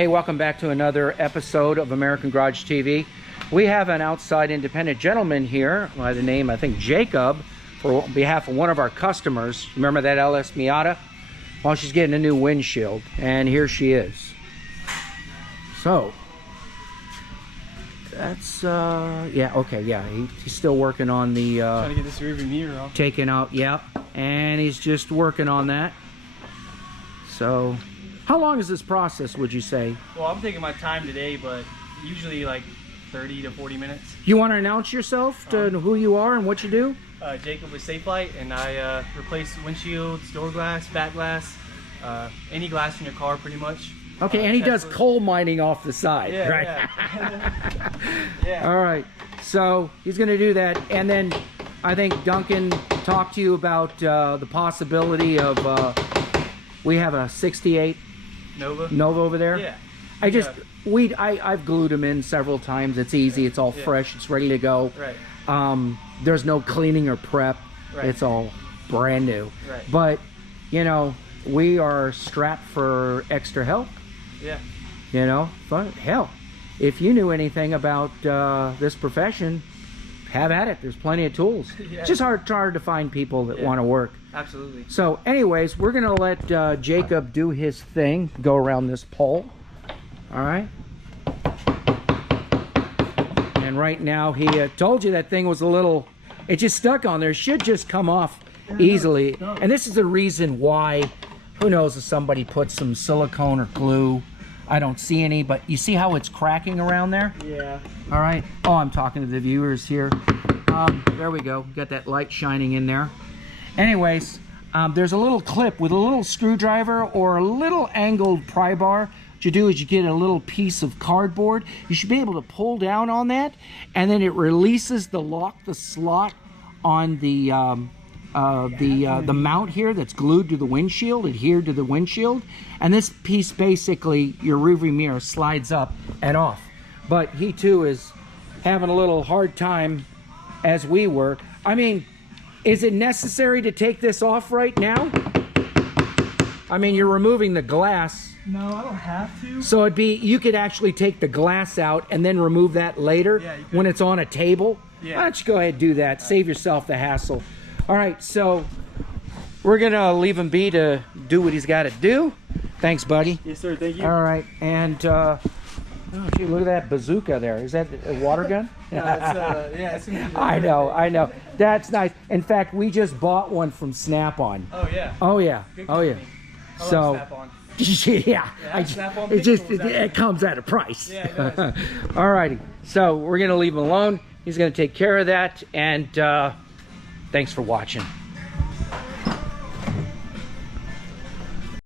Hey, welcome back to another episode of American Garage TV. We have an outside independent gentleman here by the name, I think, Jacob, for behalf of one of our customers. Remember that LS Miata? Well, she's getting a new windshield, and here she is. So, that's, yeah, okay, yeah, he's still working on the, trying to get this rearview mirror off. Taking out, yeah, and he's just working on that. So, how long is this process, would you say? Well, I'm taking my time today, but usually like 30 to 40 minutes. You want to announce yourself to who you are and what you do? Jacob with Safe Light, and I replace windshields, door glass, back glass, any glass in your car pretty much. Okay, and he does coal mining off the side, yeah, right? Yeah. Yeah. All right, so he's going to do that, and then I think Duncan talked to you about the possibility of, we have a 68 Nova over there. Yeah. I've glued them in several times. It's easy. It's all fresh. It's ready to go. Right. There's no cleaning or prep. Right. It's all brand new. Right. But, you know, we are strapped for extra help. Yeah. You know, but hell, if you knew anything about this profession, have at it. There's plenty of tools. Yeah. It's just hard to find people that want to work. Absolutely. So anyways, we're going to let Jacob do his thing, go around this pole. All right. And right now he told you that thing was a little, it just stuck on there. It should just come off easily. And this is the reason why, who knows if somebody put some silicone or glue. I don't see any, but you see how it's cracking around there? Yeah. All right. Oh, I'm talking to the viewers here. There we go. Got that light shining in there. Anyways, there's a little clip with a little screwdriver or a little angled pry bar. What you do is you get a little piece of cardboard. You should be able to pull down on that, and then it releases the slot on the mount here that's glued to the windshield, adhered to the windshield, and this piece basically, your rearview mirror slides up and off. But he too is having a little hard time, as we were. I mean, is it necessary to take this off right now? I mean, you're removing the glass. No, I don't have to. So you could actually take the glass out and then remove that later when it's on a table. Yeah. Why don't you go ahead and do that? Save yourself the hassle. All right, so we're gonna leave him be to do what he's got to do. Thanks, buddy. Yes, sir. Thank you. All right, and oh, gee, look at that bazooka there. Is that a water gun? Yeah, it's gonna be I know. That's nice. In fact, we just bought one from Snap-on. Oh yeah. Oh yeah. Good Oh yeah. company. So. Snap-on. Yeah, Snap-on it comes at a price. Yeah, it does. All righty, so we're gonna leave him alone. He's gonna take care of that, and thanks for watching.